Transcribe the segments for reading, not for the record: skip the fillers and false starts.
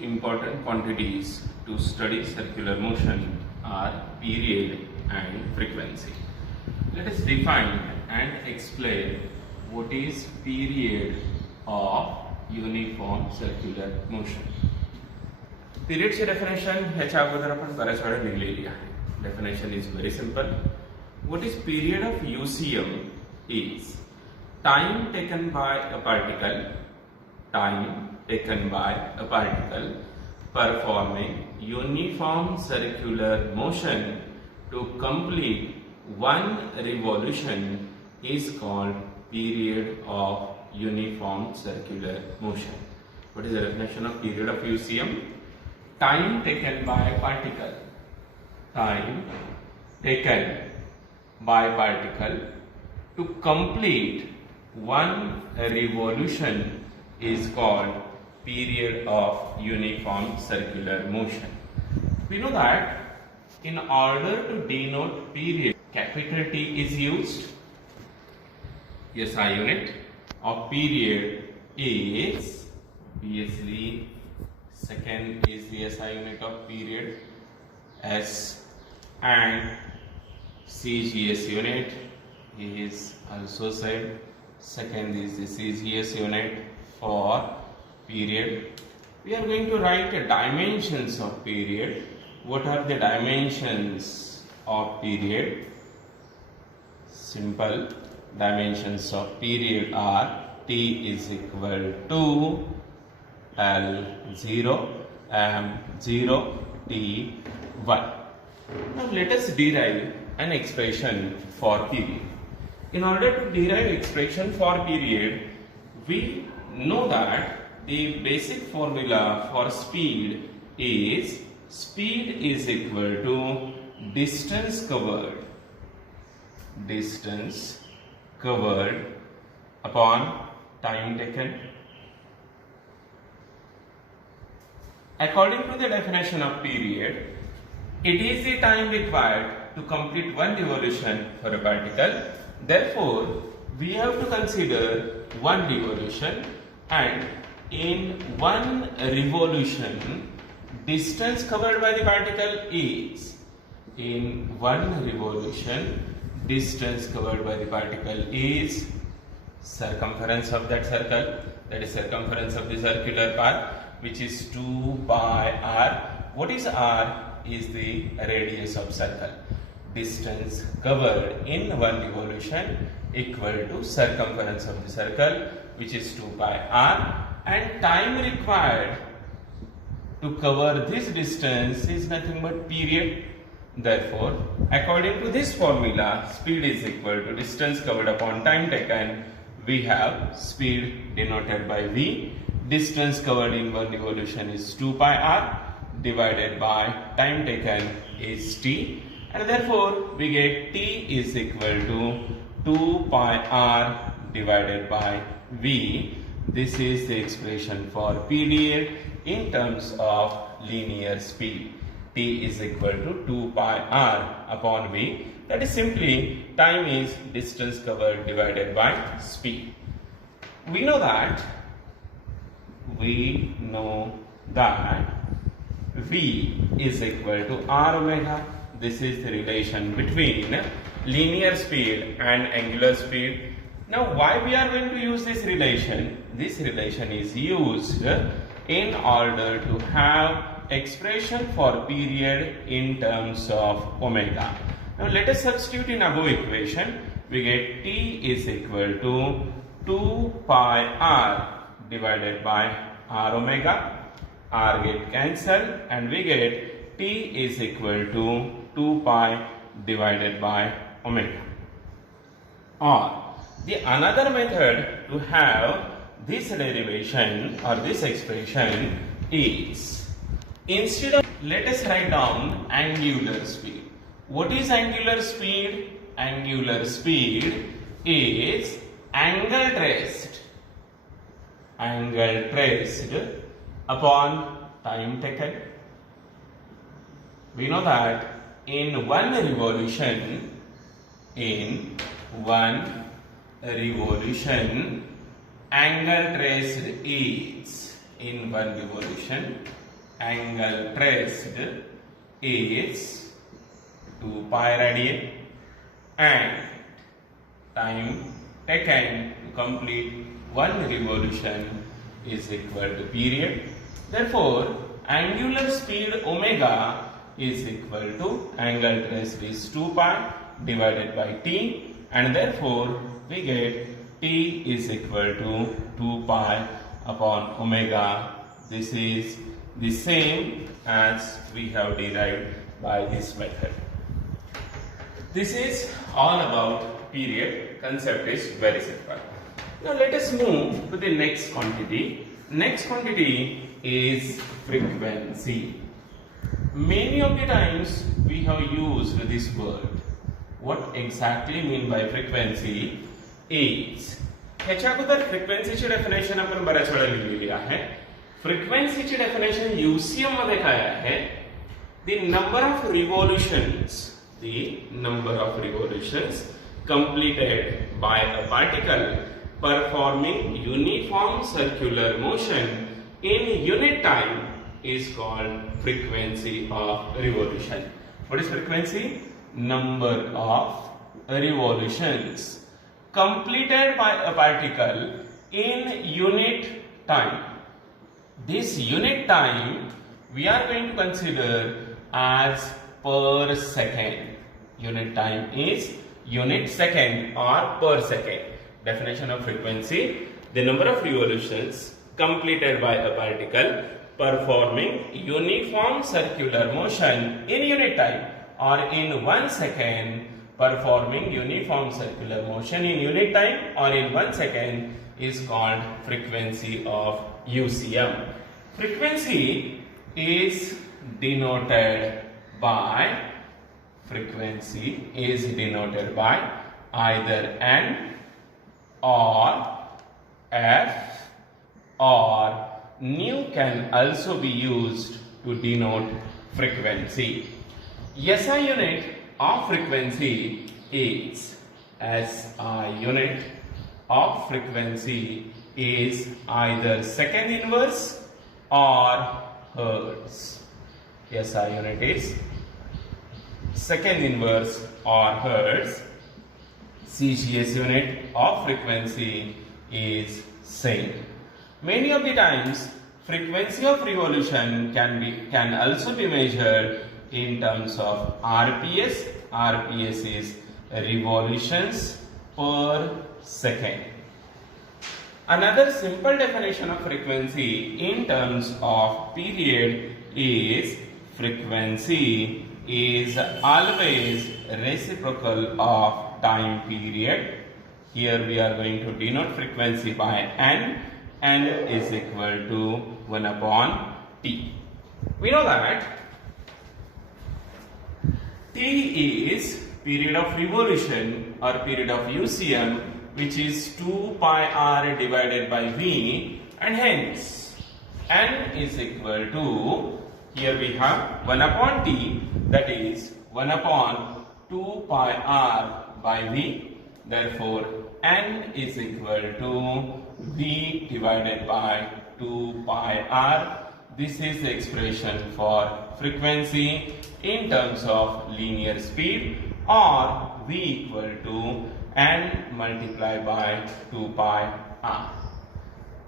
important quantities to study circular motion are period and frequency. Let us define and explain what is period of uniform circular motion. Period ची definition ह्याच्या अगोदर आपण बऱ्याच वेळा लिहिलेली आहे. Definition is very simple. What is period of UCM is time taken by a particle performing uniform circular motion to complete one revolution is called period of uniform circular motion. What is the definition of period of UCM? Time taken by particle to complete one revolution is called period of uniform circular motion. We know that in order to denote period, capital T is used. SI unit of period is obviously second is the SI unit of period S, and CGS unit is also said. Second is the CGS unit for period. We are going to write the dimensions of period. What are the dimensions of period? Simple dimensions of period are T is equal to L0, M0, T1. Now let us derive an expression for period. In order to derive expression for period, we know that the basic formula for speed is equal to distance covered upon time taken. According to the definition of period, it is the time required to complete one revolution for a particle. Therefore, we have to consider one revolution, and in one revolution, distance covered by the particle is circumference of that circle, that is circumference of the circular path, which is 2 pi r. What is r? Is the radius of circle. Distance covered in one revolution equal to circumference of the circle, which is 2 pi r, and time required to cover this distance is nothing but period. Therefore, according to this formula, speed is equal to distance covered upon time taken. We have speed denoted by V. Distance covered in one revolution is 2 pi r divided by time taken is T, and therefore we get T is equal to 2 pi r divided by V. This is the expression for period in terms of linear speed. T is equal to 2 pi r upon V. That is simply time is distance covered divided by speed. We know that V is equal to r omega. This is the relation between linear speed and angular speed. Now, why we are going to use this relation? This relation is used in order to have expression for period in terms of omega. Now, let us substitute in above equation. We get T is equal to 2 pi r divided by r omega. R get cancelled, and we get T is equal to 2 pi divided by omega. Or the another method to have this derivation or this expression is, instead of, let us write down angular speed. What is angular speed? Angular speed is angle traced upon time taken. We know that in one revolution, angle traced is, in one revolution, angle traced is 2 pi radii and time taken to complete one revolution is equal to period. Therefore, angular speed omega is equal to angle traced is 2 pi divided by t, and therefore we get t is equal to 2 pi upon omega. This is the same as we have derived by this method. This is all about period. Concept is very simple. Now let us move to the next quantity. Next quantity is frequency. Many of the times we have used this word. What exactly mean by frequency is, ह्याच्या अगोदर फ्रिक्वेन्सीची definition आपण बऱ्याच वेळा लिहिलेली आहे. फ्रिक्वेन्सीची definition UCM मध्ये काय आहे? The number of revolutions completed by a particle performing uniform circular motion in unit time is called frequency of revolution. What is frequency? Number of revolutions completed by a particle in unit time. This unit time we are going to consider as per second. Unit time is unit second or per second. Definition of frequency: the number of revolutions completed by a particle performing uniform circular motion in unit time or in 1 second, performing uniform circular motion in unit time or in 1 second is called frequency of UCM. Frequency is denoted by either N or F, or nu can also be used to denote frequency. SI unit of frequency is SI unit of frequency is either second inverse or hertz. SI unit is second inverse or hertz. CGS unit of frequency is same. Many of the times frequency of revolution can also be measured in terms of RPS. RPS is revolutions per second. Another simple definition of frequency in terms of period is frequency is always reciprocal of time period. Here we are going to denote frequency by N. N is equal to 1 upon T. We know that T is period of revolution or period of UCM, which is 2 pi r divided by V, and hence N is equal to, here we have 1 upon T, that is 1 upon 2 pi r by V. Therefore N is equal to V divided by 2 pi r. This is the expression for frequency in terms of linear speed, or V equal to N multiplied by 2 pi r.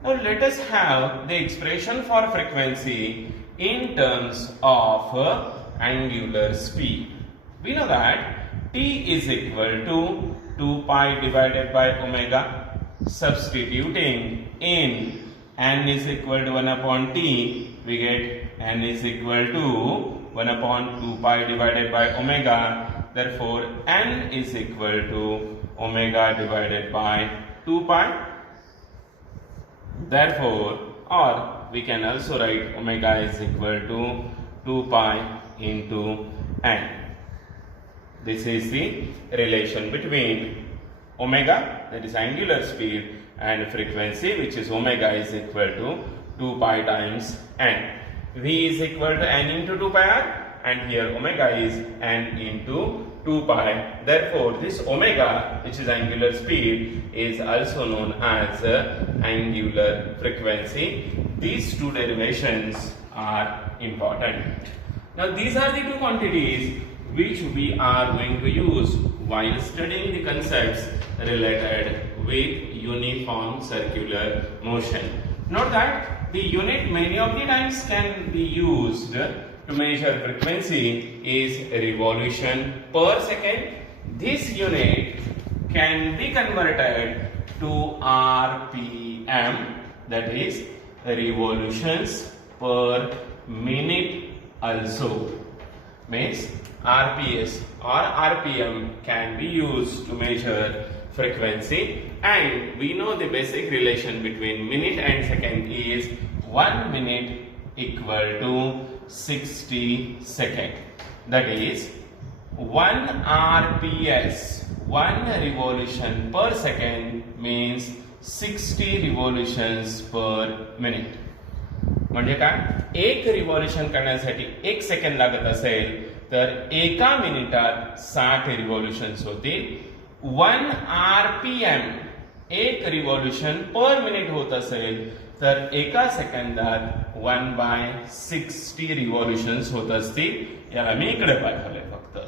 Now let us have the expression for frequency in terms of angular speed. We know that T is equal to 2 pi divided by omega. Substituting in N is equal to 1 upon T, we get N is equal to 1 upon 2 pi divided by omega. Therefore N is equal to omega divided by 2 pi. Therefore, or we can also write omega is equal to 2 pi into N. This is the relation between omega, that is angular speed, and frequency, which is omega is equal to 2 pi times N. V is equal to N into 2 pi r, and here omega is N into 2 pi. Therefore, this omega, which is angular speed, is also known as angular frequency. These two derivations are important. Now these are the two quantities which we are going to use while studying the concepts related with uniform circular motion. Note that the unit many of the times can be used to measure frequency is revolution per second. This unit can be converted to RPM, that is revolutions per minute also. Means RPS or RPM can be used to measure frequency, and we know the basic relation between minute and second is 1 minute equal to 60 second. That is 1 RPS, 1 revolution per second means 60 revolutions per minute. म्हणजे काय, एक revolution करण्यासाठी 1 second लागत असेल तर एका मिनिटात 60 रिव्हॉल्युशन्स होतील. 1 RPM, एक रिव्हॉल्युशन पर मिनिट होत असेल तर एका सेकंदात 1/60 रिव्हॉल्युशन्स होत असतील. याला मी इकडे पाठवलंय फक्त.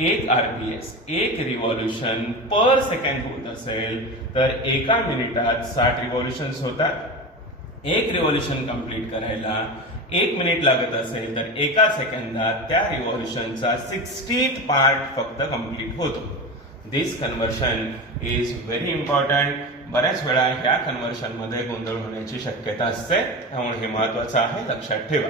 1 RPS, एक रिव्हॉल्युशन पर सेकंड होत असेल तर एका मिनिटात 60 रिव्हॉल्युशन्स होतात. एक रिव्हॉल्युशन कंप्लीट करायला 1 मिनिट लागत असेल तर एका सेकंदात त्या रिव्हॉल्युशनचा 60th पार्ट फक्त कंप्लीट होतो. This conversion is very important. बऱ्याच वेळा ह्या कन्व्हर्शन मध्ये गोंधळ होण्याची शक्यता असते, त्यामुळे हे महत्वाचं आहे, लक्षात ठेवा.